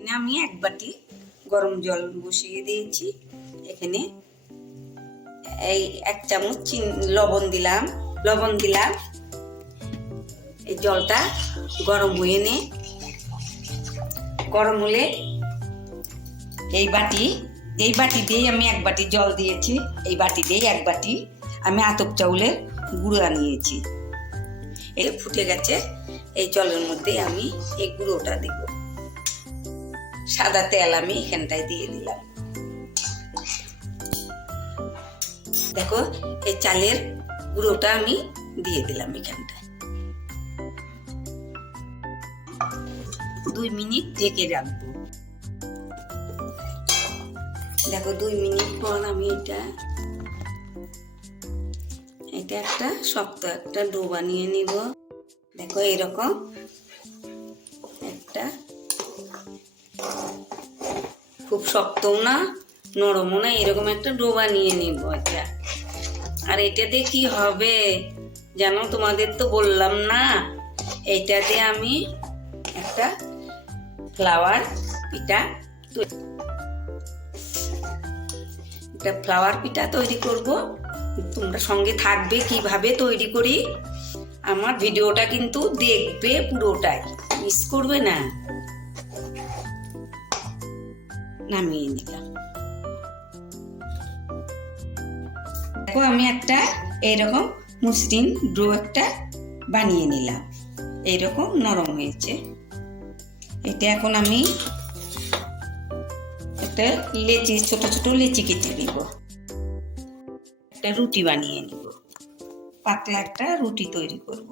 এখানে আমি এক বাটি গরম জল বসিয়ে দিয়েছি। এখানে এই 1 চামচ লবণ দিলাম। এই জলটা গরম হয়ে নে, গরম হলে এই বাটি দিয়েই আমি 1 বাটি জল দিয়েছি। এই বাটি দিয়েই 1 বাটি আমি আতপ চাউলের গুঁড়া নিয়েছি। এই ফুটে গেছে, এই জলের মধ্যে আমি এই গুঁড়োটা দিব। সাদা তেল আমি এখানটায় দিয়ে দিলাম। দেখো এই চালের গুঁড়োটা আমি দিয়ে দিলাম এখানটায়। 2 মিনিট ঢেকে রাখবো। দেখো 2 মিনিট পর আমি এটা একটা শক্ত একটা ডো বানিয়ে নিব। দেখো এরকম একটা, খুব শক্তও না নরমও না, এরকম একটা ডো বানিয়ে নিব এটা। আর এটাতে কি হবে জানো, তোমাদের তো বললাম না, এইটাতে আমি একটা ফ্লাওয়ার পিঠা তৈরি করব। তোমরা সঙ্গে থাকবে কিভাবে তৈরি করি। আমার ভিডিওটা কিন্তু দেখবে পুরোটাই, মিস করবে না। নামিয়ে নিলাম। দেখো আমি একটা এইরকম মসৃণ ডো একটা বানিয়ে নিলাম। এইরকম নরম হয়েছে। এটা এখন আমি একটা লেচি, ছোট ছোট লেচি কেটে নিব। একটা রুটি বানিয়ে নিব, পাতলা একটা রুটি তৈরি করব।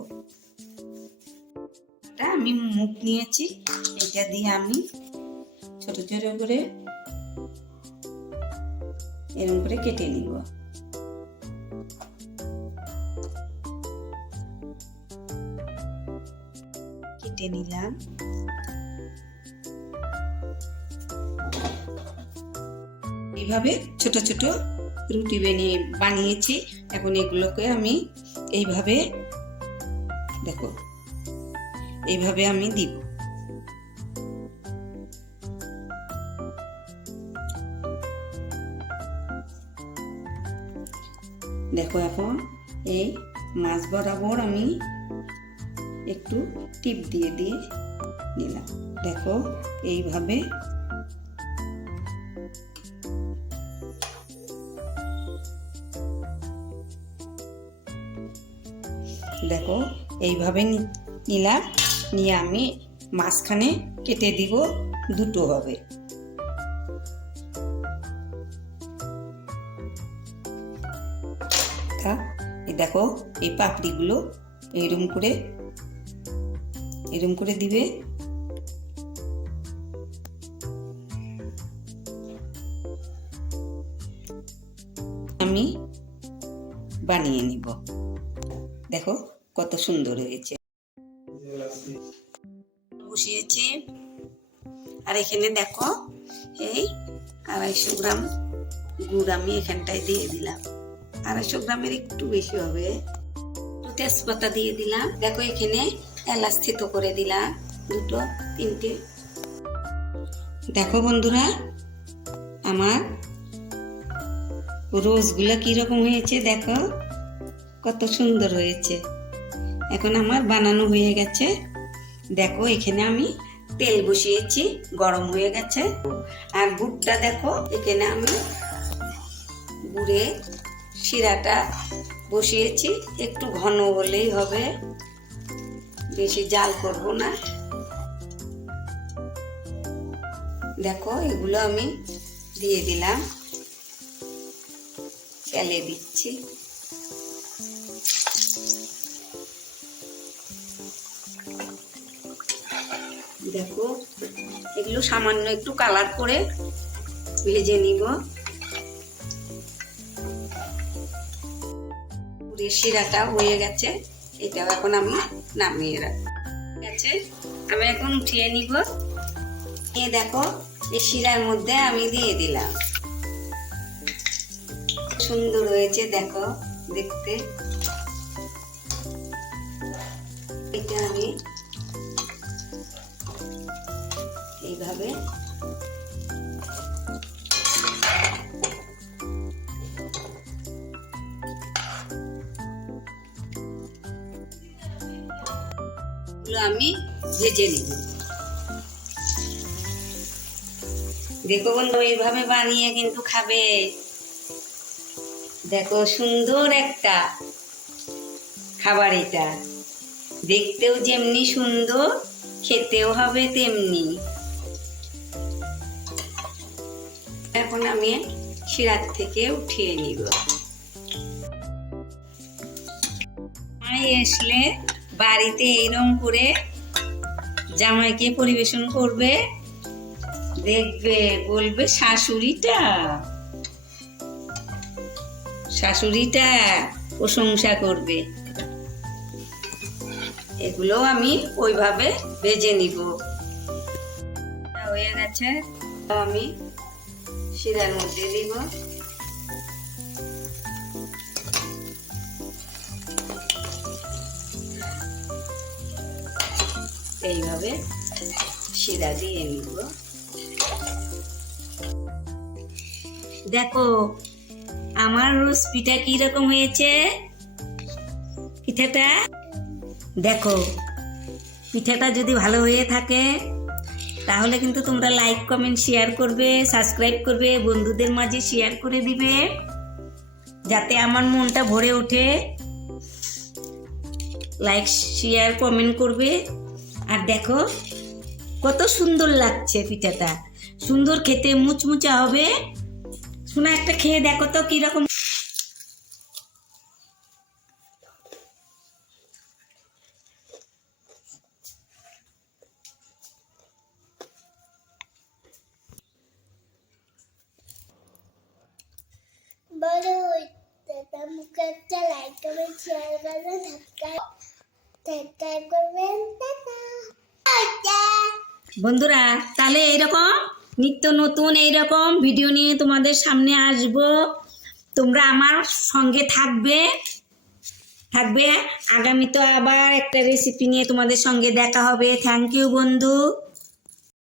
আমি মুখ নিয়েছি, এটা দিয়ে আমি ছোট ছোট করে এরকম করে কেটে নিব। কেটে নিলাম। এইভাবে ছোট ছোট রুটি বানিয়েছি। এখন এগুলোকে আমি এইভাবে, দেখো এইভাবে আমি দিব। দেখো এখন এই মাছ বরাবর আমি একটু টিপ দিয়ে নিলাম। দেখো এইভাবে দেখো এইভাবে নিলাম, নিয়ে আমি মাঝখানে কেটে দিব, দুটো হবে। দেখো এই পাপড়িগুলো এরকম করে দিবে। আমি বানিয়ে নিব। দেখো কত সুন্দর হয়েছে। বসিয়েছি। আর এখানে দেখো এই 250 গ্রাম গুড় আমি এখানটায় দিয়ে দিলাম। 250 গ্রামের একটু বেশি হবে। তেজপাতা দিয়ে দিলাম। দেখো এখানে এলাচ থেতো করে দিলাম, 2 3টে। দেখো বন্ধুরা আমার রোজগুলো কিরকম হয়েছে, দেখো কত সুন্দর হয়েছে। এখন আমার বানানো হয়ে গেছে। দেখো এখানে আমি তেল বসিয়েছি, গরম হয়ে গেছে। আর গুড়টা দেখো এখানে আমি গুড়ে শিরাটা বসিয়েছি। একটু ঘন হলেই হবে, বেশি জাল করব না। দেখো এগুলো আমি দিয়ে দিলাম, ফেলে দিচ্ছি। দেখো এগুলো সামান্য একটু কালার করে ভেজে নিব। শিরাটা হয়ে গেছে, এটাও এখন আমি নামিয়ে রাখবো। আমি এখন উঠিয়ে নিব। দেখো এই শিরার মধ্যে আমি দিয়ে দিলাম। সুন্দর হয়েছে দেখো দেখতে। এটা আমি এইভাবে এইভাবে আমি ভেজে নিব। দেখো বন্ধু, এইভাবে বানিয়ে কিন্তু খাবে। দেখো সুন্দর একটা খাবার, এটা দেখতেও যেমনি সুন্দর, খেতেও হবে তেমনি। এখন আমি শিরার থেকে উঠিয়ে নিব। আসলে বাড়িতে এইরকম করে জামাইকে পরিবেশন করবে, দেখবে বলবে শাশুড়িটা প্রশংসা করবে। এগুলো আমি ওইভাবে ভেজে নিব। হয়ে গেছে, আমি শিরার মধ্যে দিব। এইভাবে শিরা দিয়ে নিব। দেখো আমার রোজ পিঠা কি রকম হয়েছে। পিঠাটা দেখো, পিঠাটা যদি ভালো হয়ে থাকে তাহলে কিন্তু তোমরা লাইক কমেন্ট শেয়ার করবে, সাবস্ক্রাইব করবে, বন্ধুদের মাঝে শেয়ার করে দিবে, যাতে আমার মনটা ভরে ওঠে। লাইক শেয়ার কমেন্ট করবে। আর দেখো কত সুন্দর লাগছে পিঠাটা, সুন্দর খেতে, মুচমুচা হবে। শোনা, একটা খেয়ে দেখো তো কিরকম। বড় মুখে একটা লাইক করবেন, শেয়ার করবেন, সাবস্ক্রাইব করবেন। বন্ধুরা, তাহলে এইরকম নিত্য নতুন এইরকম ভিডিও নিয়ে তোমাদের সামনে আসব। তোমরা আমার সঙ্গে থাকবে। আগামী তো আবার একটা রেসিপি নিয়ে তোমাদের সঙ্গে দেখা হবে। থ্যাংক ইউ বন্ধু।